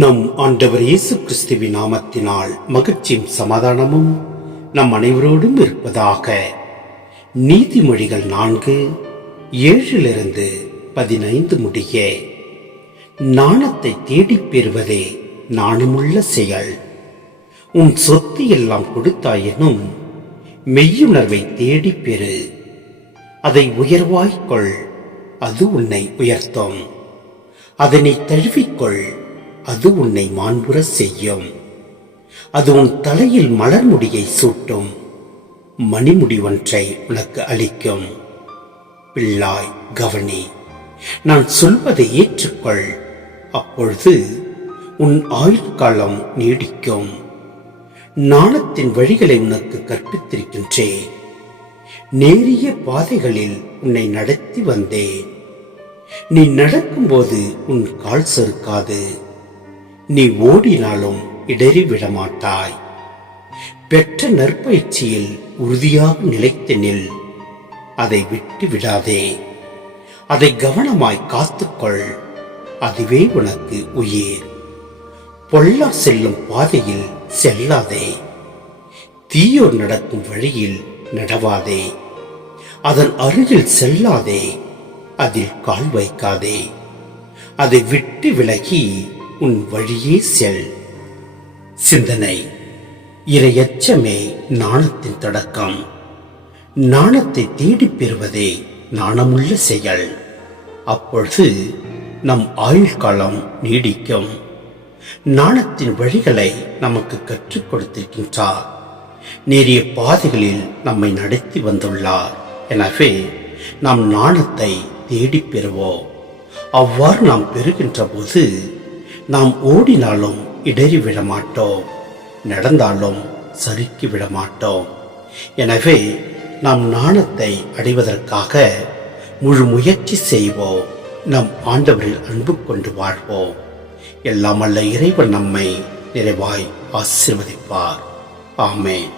நம் ஆண்டவர் இயேசு கிறிஸ்துவின் நாமத்தினால் மகிழ்ச்சியும் சமாதானமும் நம் அனைவரோடும் இருப்பதாக. நீதிமொழிகள் 4:7-15 முடிய. நாணத்தை தேடிப் பெறுவதே நாணமுள்ள செயல். உன் சொத்து எல்லாம் கொடுத்தாயினும் மெய்யுணர்வை தேடிப் பெறு. அதை உயர்வாய்க்கொள், அது உன்னை உயர்த்தும். அதனை தழுவிக்கொள், அது உன்னை மாண்புற செய்யும். அது உன் தலையில் மலர் முடியை சூட்டும், மணிமுடி ஒன்றை உனக்கு அளிக்கும். பிள்ளாய், கவனி, நான் சொல்வதை ஏற்றுக்கொள், அப்பொழுது உன் ஆயுட்காலம் நீடிக்கும். நாணத்தின் வழிகளை உனக்கு கற்பித்திருக்கின்றேன், நேரிய பாதைகளில் உன்னை நடத்தி வந்தேன். நீ நடக்கும்போது உன் கால் சறுக்காது, நீ ஓடினாலும் இடறி விடமாட்டாய். பெற்ற நற்பயிற்சியில் உறுதியாக நிலைத்து நில், அதை விட்டு விடாதே. அதை கவனமாய் காத்துக்கொள், அதுவே உனக்கு உயிர். பொல்லா செல்லும் பாதையில் செல்லாதே, தீயோர் நடக்கும் வழியில் நடவாதே. அதன் அருகில் செல்லாதே, அதில் கால் வைக்காதே. அதை விட்டு விலகி உன் வழியே செல். சிந்தனை: இரையச்சமே நாணத்தின் தொடக்கம். நாணத்தை தேடிப் பெறுவதே நாணமுள்ள செயல். அப்பொழுது நம் ஆயுள் காலம் நீடிக்கும். நாணத்தின் வழிகளை நமக்கு கற்றுக் கொடுத்திருக்கின்றார். நேரிய பாதைகளில் நம்மை நடத்தி வந்துள்ளார். எனவே நாம் நாணத்தை தேடிப் பெறுவோம். அவ்வாறு நாம் பெறுகின்ற போது நாம் ஓடினாலும் இடறி விடமாட்டோம், நடந்தாலும் சறுக்கி விடமாட்டோம். எனவே நாம் நாணத்தை அடைவதற்காக முழு முயற்சி செய்வோம். நம் ஆண்டவரில் அன்பு கொண்டு வாழ்வோம். எல்லாம் வல்ல இறைவன் நம்மை நிறைவாய் ஆசீர்வதிப்பார். ஆமென்.